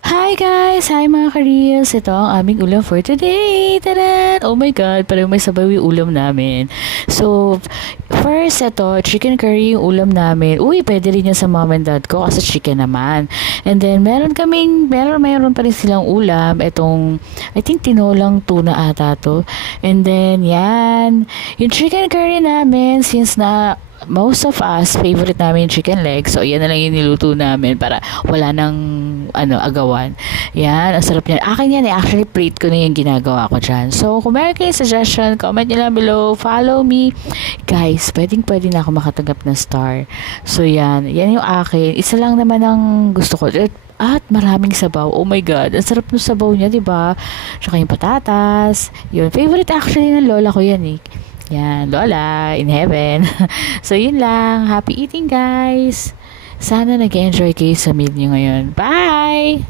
Hi guys! Hi mga ka-reels! Ito ang aming ulam for today! Tadan! Oh my God! Parang may sabaw yung ulam namin. So, first ito, chicken curry yung ulam namin. Uy, pwede rin yan sa mom and dad ko kasi chicken naman. And then, meron pa rin silang ulam. Itong, I think tinolang tuna ata to. And then, yan. Yung chicken curry namin, since na most of us, favorite namin yung chicken leg. So, yan na lang yung niluto namin para wala nang agawan. Yan, ang sarap niyan. Akin yan eh. Actually, plate ko na yung ginagawa ko dyan. So, kung meron kayong suggestion, comment nyo lang below. Follow me. Guys, pwede na ako makatanggap ng star. So, yan. Yan yung akin. Isa lang naman ang gusto ko. At maraming sabaw. Oh my God. Ang sarap ng sabaw niya, di ba? Tsaka yung patatas. Yun. Favorite actually ng lola ko yan eh. Yan, Lola, in heaven. So, yun lang. Happy eating, guys. Sana nag-enjoy kayo sa meal nyo ngayon. Bye!